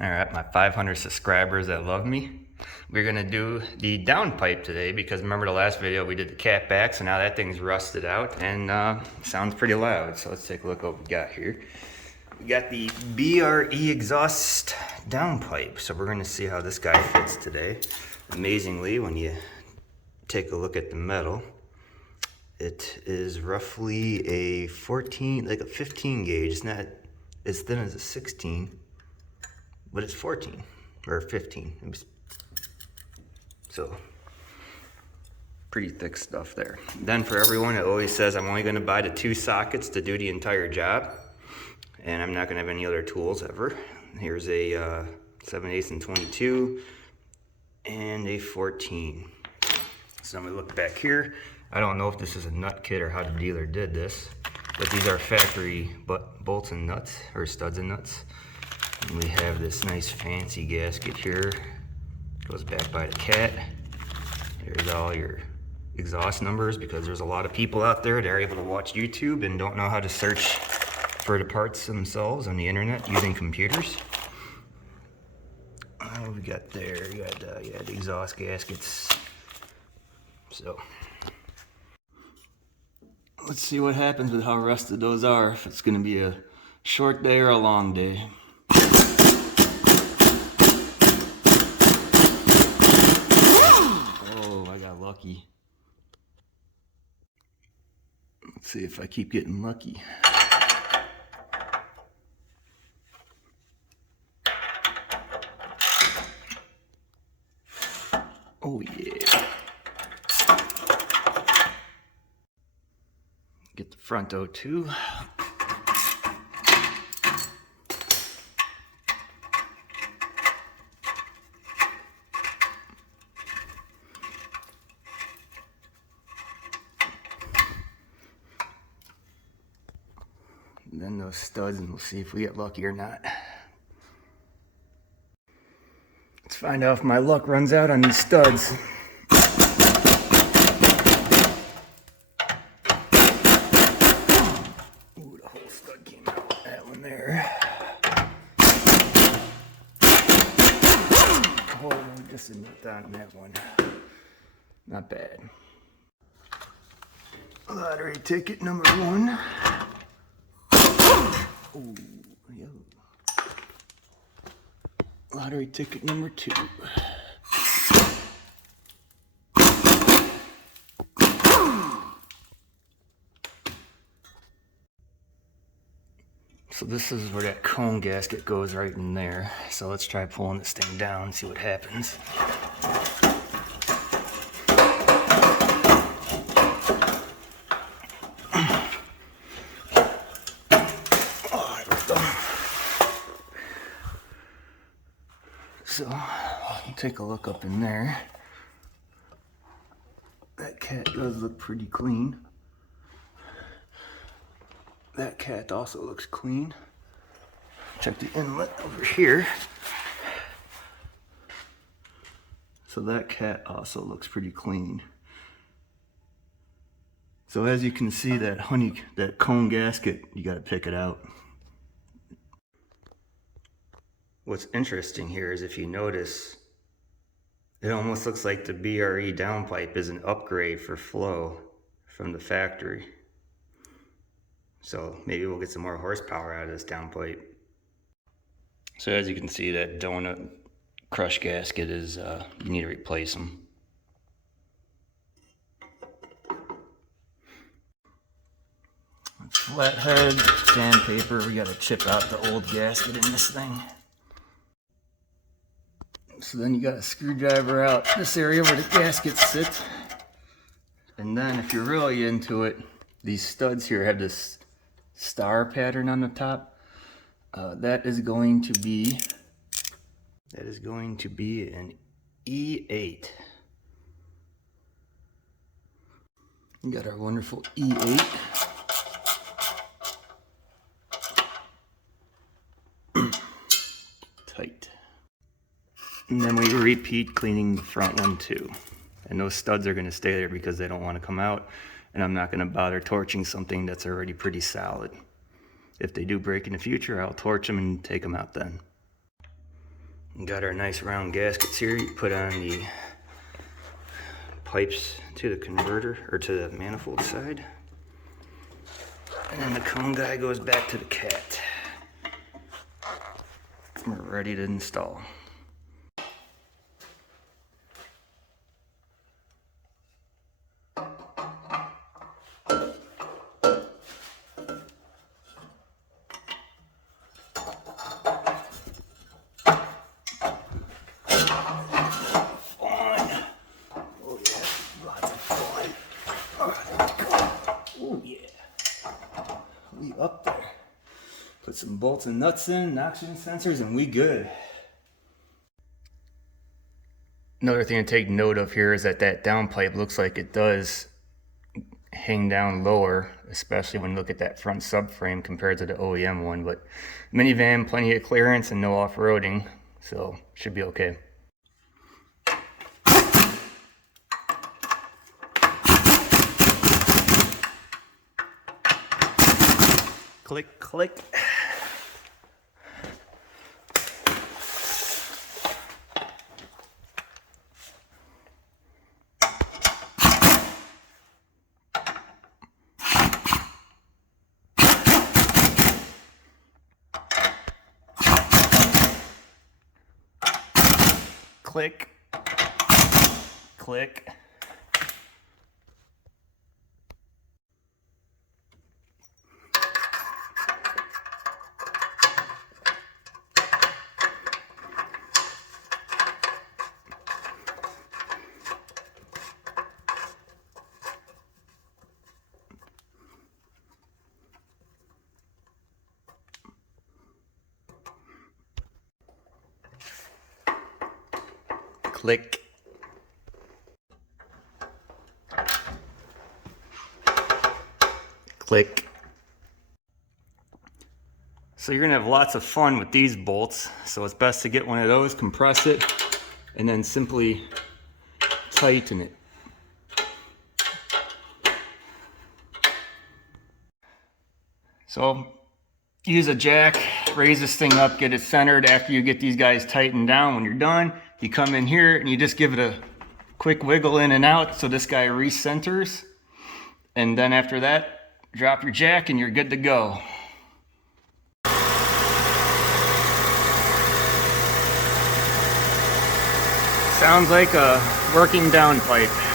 All right, my 500 subscribers that love me. We're gonna do the downpipe today because remember the last video we did the cat back, so now that thing's rusted out and sounds pretty loud. So let's take a look what we got here. We got the BRE exhaust downpipe. So we're gonna see how this guy fits today. Amazingly, when you take a look at the metal, it is roughly a 14, like a 15 gauge. It's not as thin as a 16. But it's 14 or 15. So pretty thick stuff there. Then for everyone that always says I'm only gonna buy the 2 sockets to do the entire job and I'm not gonna have any other tools ever. Here's a 7/8 and 22 and a 14. So let me look back here. I don't know if this is a nut kit or how the dealer did this, but these are factory bolts and nuts, or studs and nuts. And we have this nice fancy gasket here. Goes back by the cat. There's all your exhaust numbers because there's a lot of people out there that are able to watch YouTube and don't know how to search for the parts themselves on the internet using computers. We got there, you got the exhaust gaskets. So let's see what happens with how rusted those are, if it's gonna be a short day or a long day. Lucky. Let's see if I keep getting lucky. Oh yeah. Get the front O2. And then those studs, and we'll see if we get lucky or not. Let's find out if my luck runs out on these studs. Ooh, the whole stud came out. That one there. Oh, just a nut down on that one. Not bad. Lottery ticket number 1. Oh, yeah. Lottery ticket number 2. So this is where that cone gasket goes, right in there. So let's try pulling this thing down and see what happens. So, take a look up in there. That cat does look pretty clean. That cat also looks clean. Check the inlet over here. So that cat also looks pretty clean. So as you can see, that cone gasket, you gotta pick it out. What's interesting here is if you notice, it almost looks like the BRE downpipe is an upgrade for flow from the factory. So maybe we'll get some more horsepower out of this downpipe. So as you can see, that donut crush gasket is, you need to replace them. Flathead, sandpaper, we gotta chip out the old gasket in this thing. So then you got a screwdriver out this area where the gasket sits. And then if you're really into it, these studs here have this star pattern on the top. That is going to be an E8. We got our wonderful E8. Tight. And then we repeat cleaning the front one too. And those studs are going to stay there because they don't want to come out. And I'm not going to bother torching something that's already pretty solid. If they do break in the future, I'll torch them and take them out then. Got our nice round gaskets here. You put on the pipes to the converter, or to the manifold side. And then the cone guy goes back to the cat. We're ready to install. Up there. Put some bolts and nuts in, oxygen sensors, and we good. Another thing to take note of here is that downpipe looks like it does hang down lower, especially when you look at that front subframe compared to the OEM one. But minivan, plenty of clearance and no off-roading, so should be okay. Click, click. Click, click. Click. Click. So you're gonna have lots of fun with these bolts. So it's best to get one of those, compress it, and then simply tighten it. So use a jack, raise this thing up, get it centered. After you get these guys tightened down, when you're done, you come in here and you just give it a quick wiggle in and out so this guy recenters. And then after that, drop your jack and you're good to go. Sounds like a working downpipe.